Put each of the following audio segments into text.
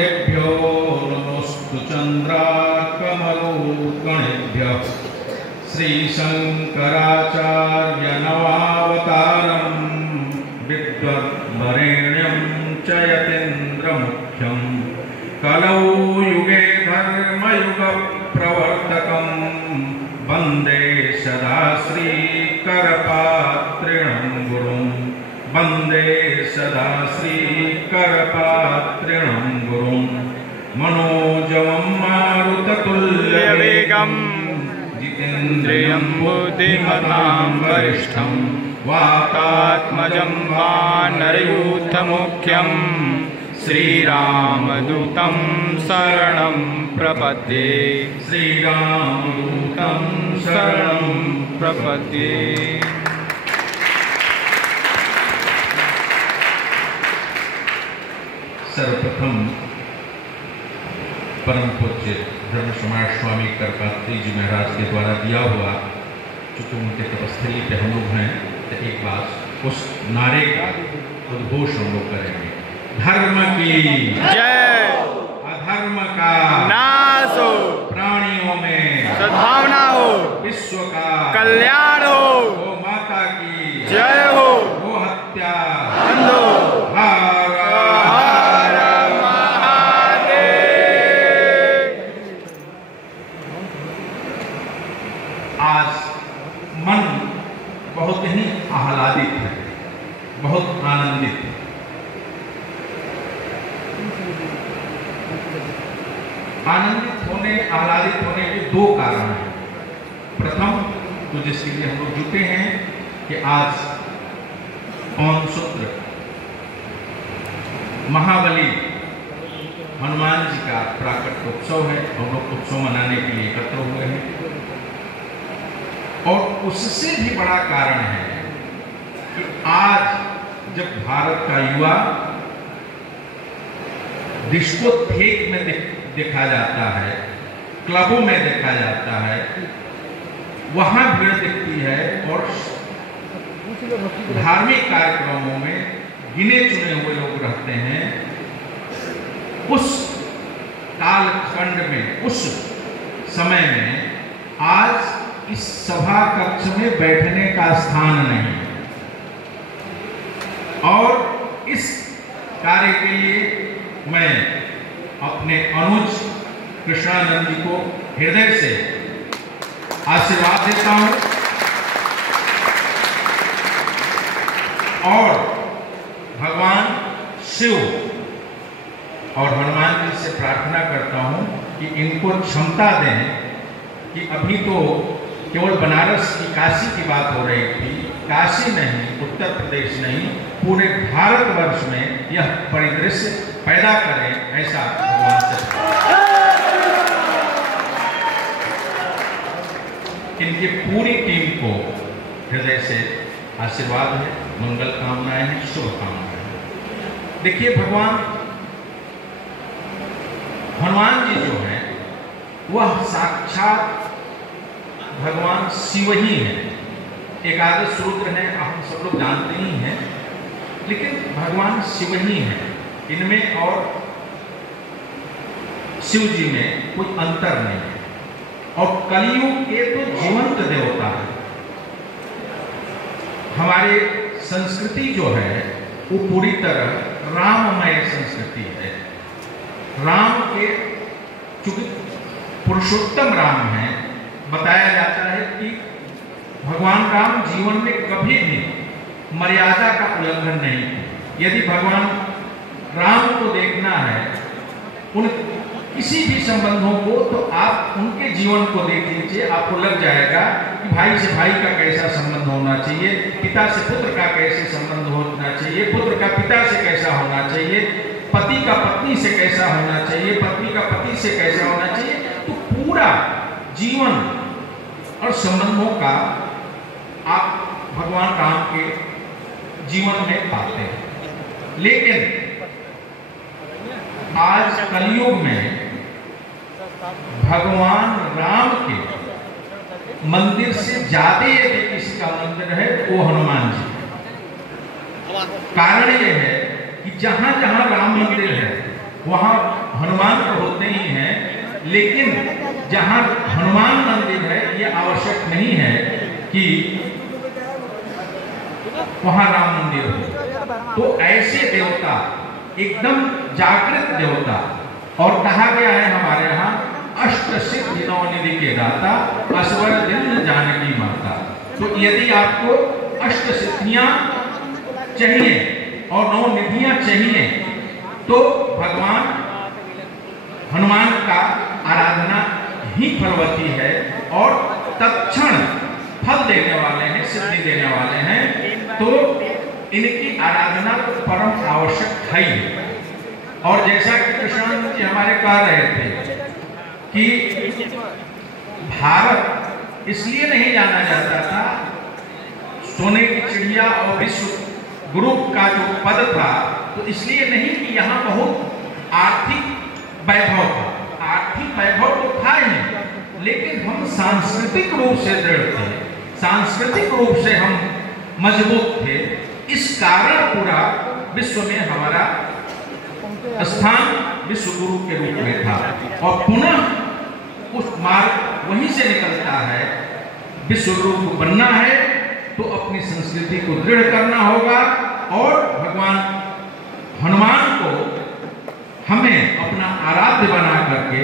भ्यो नमोस्तु चन्द्रार्कमरुगणेभ्यः श्रीशङ्कराचार्य नवावतारम् विद्वद्वरेण्यं च यतीन्द्रमुख्यं कलौ युगे धर्मयुगप्रवर्तकं वन्दे सदा श्रीकरपात्रिणं गुरुं वन्दे सदा श्रीकरपात्रिणं गुरुं मनोजवं मारुततुल्यवेगं जितेन्द्रियं बुद्धिमतां वरिष्ठं वातात्मजं वानरयूथमुख्यं श्रीरामदूतं शरणं प्रपद्ये श्रीरामदूतं शरणं प्रपद्ये। सर्वप्रथम परम पूज्य धर्म समाज स्वामी करपात्री जी महाराज के द्वारा दिया हुआ, चूँकि उनके तपस्थली पे हम लोग हैं, तो एक बात उस नारे का उद्घोष हम लोग करेंगे। धर्म की जय, अधर्म का नाश हो, प्राणियों में सद्भावना हो, विश्व का कल्याण हो, गो माता की जय हो, गो हत्या बंद हो। आज मन बहुत ही आह्लादित है, बहुत आनंदित है। आनंदित होने, आह्लादित होने के दो कारण हैं। प्रथम तो जिसके लिए हम लोग जुटे हैं कि आज पवन सूत्र महाबली हनुमान जी का प्राकट उत्सव है। हम लोग उत्सव मनाने के लिए एकत्र हुए हैं, और उससे भी बड़ा कारण है कि आज जब भारत का युवा डिस्कोथेक में देखा जाता है, क्लबों में देखा जाता है, वहां भीड़ दिखती है, और धार्मिक कार्यक्रमों में गिने चुने हुए लोग रहते हैं, उस कालखंड में, उस समय में आज इस सभा कक्ष में बैठने का स्थान नहीं है। और इस कार्य के लिए मैं अपने अनुज कृष्णानंद जी को हृदय से आशीर्वाद देता हूं, और भगवान शिव और हनुमान जी से प्रार्थना करता हूं कि इनको क्षमता दें कि अभी तो केवल बनारस की काशी की बात हो रही थी, काशी नहीं, उत्तर प्रदेश नहीं, पूरे भारतवर्ष में यह परिदृश्य पैदा करें, ऐसा भगवान से इनकी पूरी टीम को हृदय से आशीर्वाद है, मंगल कामनाएं हैं, शुभकामनाएं हैं। देखिए, भगवान हनुमान जी जो हैं वह साक्षात भगवान शिव ही है। एकादश रुद्र है, हम सब लोग जानते ही हैं, लेकिन भगवान शिव ही है। इनमें और शिव जी में कोई अंतर नहीं है, और कलयुग के तो जीवंत देवता है। हमारे संस्कृति जो है वो पूरी तरह राममय संस्कृति है। राम के, चूंकि पुरुषोत्तम राम है, बताया जाता है कि भगवान राम जीवन में कभी भी मर्यादा का उल्लंघन नहीं किया। यदि भगवान राम को देखना है, उन किसी भी संबंधों को, तो आप उनके जीवन को देख लीजिए, आपको लग जाएगा कि भाई से भाई का कैसा संबंध होना चाहिए, पिता से पुत्र का कैसे संबंध होना चाहिए, पुत्र का पिता से कैसा होना चाहिए, पति का पत्नी से कैसा होना चाहिए, पत्नी का पति से कैसा होना चाहिए। तो पूरा जीवन और संबंधों का आप भगवान राम के जीवन में पाते हैं। लेकिन आज कलयुग में भगवान राम के मंदिर से ज्यादा यदि किसी का मंदिर है तो वो हनुमान जी। कारण यह है कि जहां जहां राम मंदिर है वहाँ हनुमान तो होते ही हैं, लेकिन जहाँ हनुमान मंदिर है ये आवश्यक नहीं है कि वहाँ राम मंदिर हो। तो ऐसे देवता एकदम जागृत देवता, और कहा गया है हमारे यहाँ अष्ट सिद्धि नौ निधि के दाता असवर दिन जानकी माता। तो यदि आपको अष्ट सिद्धियां चाहिए और नौ निधियां चाहिए तो भगवान हनुमान का आराधना ही फलवती है और तत्क्षण फल देने वाले हैं, सिद्धि देने वाले हैं। तो इनकी आराधना तो परम आवश्यक है। और जैसा कि कृष्णानंद जी हमारे कह रहे थे कि भारत इसलिए नहीं जाना जाता था, सोने की चिड़िया और विश्व गुरु का जो पद था, तो इसलिए नहीं कि यहाँ बहुत आर्थिक वैभव था। आर्थिक वैभव तो था ही, लेकिन हम सांस्कृतिक रूप से दृढ़ थे, सांस्कृतिक रूप से हम मजबूत थे। इस कारण पूरा विश्व में हमारा स्थान विश्व गुरु के रूप में था। और पुनः उस मार्ग वहीं से निकलता है। विश्व गुरु को बनना है तो अपनी संस्कृति को दृढ़ करना होगा, और भगवान हनुमान को हमें अपना आराध्य बना करके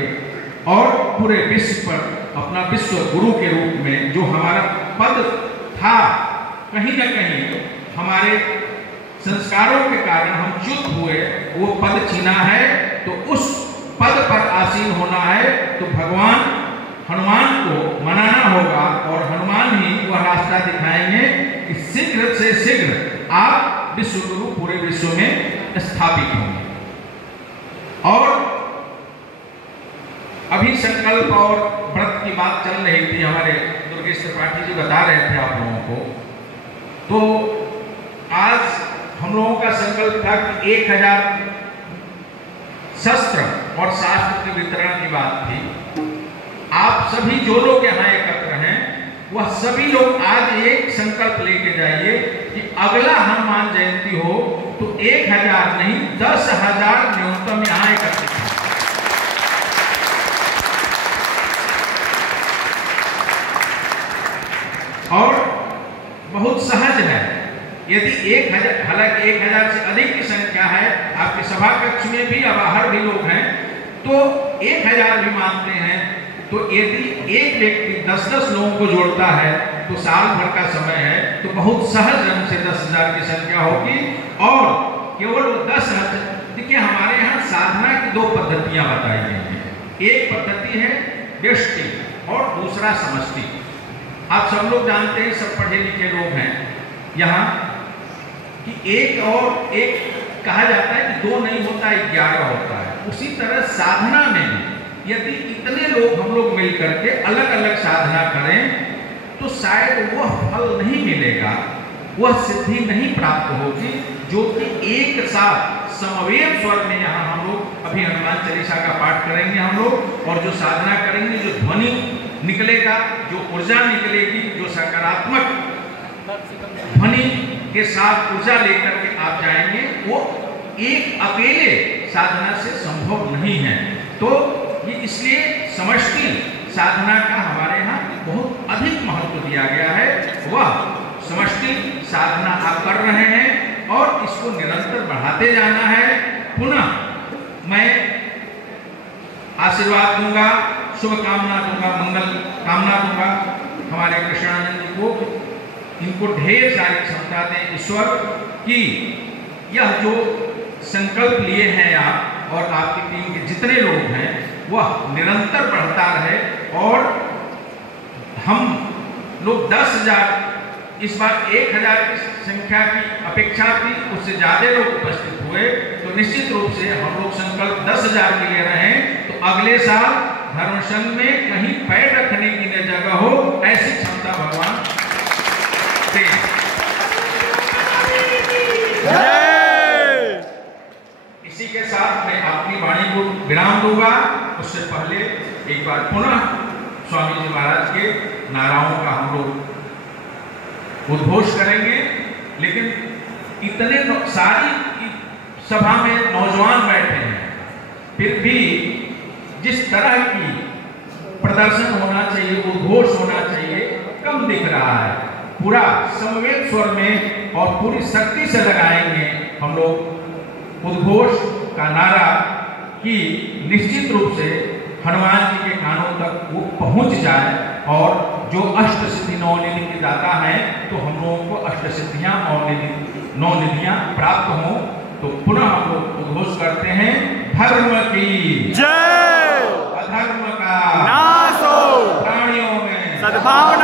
और पूरे विश्व पर अपना विश्व गुरु के रूप में जो हमारा पद था, कहीं न कहीं हमारे संस्कारों के कारण हम च्युत हुए, वो पद छीना है। तो उस पद पर आसीन होना है तो भगवान हनुमान को मनाना होगा, और हनुमान ही वह रास्ता दिखाएंगे कि शीघ्र से शीघ्र आप विश्व गुरु पूरे विश्व में स्थापित होंगे। और अभी संकल्प और व्रत की बात चल रही थी, हमारे दुर्गेश त्रिपाठी जी बता रहे थे आप लोगों को। तो आज हम लोगों का संकल्प था कि 1000 शस्त्र और शास्त्र के वितरण की बात थी। आप सभी जो लोग यहाँ एकत्र हैं, वह सभी लोग आज एक संकल्प लेके जाइए कि अगला हनुमान जयंती हो तो 1000 नहीं 10,000 न्यूनतम यहाँ एकत्रित है। और बहुत सहज है, यदि 1000, हालांकि 1000 से अधिक की संख्या है, आपके सभा कक्ष में भी या बाहर भी लोग हैं, तो 1000 भी मानते हैं, तो यदि एक व्यक्ति 10-10 लोगों को जोड़ता है तो साल भर का समय है, तो बहुत सहज ढंग से 10,000 की संख्या होगी। और केवल 10,000, देखिए हमारे यहाँ साधना की 2 पद्धतियां बताई गई हैं। एक पद्धति है व्यष्टि और दूसरा समष्टि। आप सब लोग जानते हैं, सब पढ़े लिखे लोग हैं यहाँ, कि एक और एक कहा जाता है कि 2 नहीं होता 11 होता है। उसी तरह साधना में यदि इतने लोग हम लोग मिल करके अलग अलग साधना करें तो शायद वह फल नहीं मिलेगा, वह सिद्धि नहीं प्राप्त होगी जो कि एक साथ समवेत स्वर में यहाँ हम लोग अभी हनुमान चालीसा का पाठ करेंगे हम लोग, और जो साधना करेंगे, जो ध्वनि निकलेगा, जो ऊर्जा निकलेगी, जो सकारात्मक ध्वनि के साथ ऊर्जा लेकर के आप जाएंगे, वो एक अकेले साधना से संभव नहीं है। तो ये इसलिए समष्टि साधना का हमारे यहाँ बहुत अधिक महत्व दिया गया है। वह समष्टि साधना आप कर रहे हैं और इसको निरंतर बढ़ाते जाना है। पुनः मैं आशीर्वाद दूंगा, शुभकामना दूंगा, मंगल कामना दूंगा हमारे कृष्णानंद जी को, इनको ढेर सारी क्षमता दें ईश्वर कि यह जो संकल्प लिए हैं आप और आपकी टीम के जितने लोग हैं, वह निरंतर बढ़ता रहे। और हम लोग 10,000, इस बार 1000 की संख्या की अपेक्षा थी, उससे ज्यादा लोग उपस्थित हुए, तो निश्चित रूप से हम लोग संकल्प 10,000 के लिए रहे। तो अगले साल धर्म संघ में कहीं पैर रखने की न जगह हो, ऐसी क्षमता भगवान दे। इसी के साथ मैं अपनी वाणी को विराम दूंगा। उससे पहले एक बार पुनः स्वामी जी महाराज के नाराओं का हम लोग उद्घोष करेंगे। लेकिन इतने सारी सभा में नौजवान बैठे हैं, फिर भी जिस तरह की प्रदर्शन होना चाहिए, उद्घोष होना चाहिए, कम दिख रहा है। पूरा समवेत स्वर में और पूरी शक्ति से लगाएंगे हम लोग उद्घोष का नारा कि निश्चित रूप से हनुमान जी के कानों तक वो पहुंच जाए और जो अष्ट सिद्धि नवनिधि के दाता है तो हम लोगों को अष्ट सिद्धियां और नवनिधियां प्राप्त हों। तो पुनः हम लोग उद्घोष करते हैं, धर्म की जय, अधर्म का नाश हो, प्राणियों में सद्भावना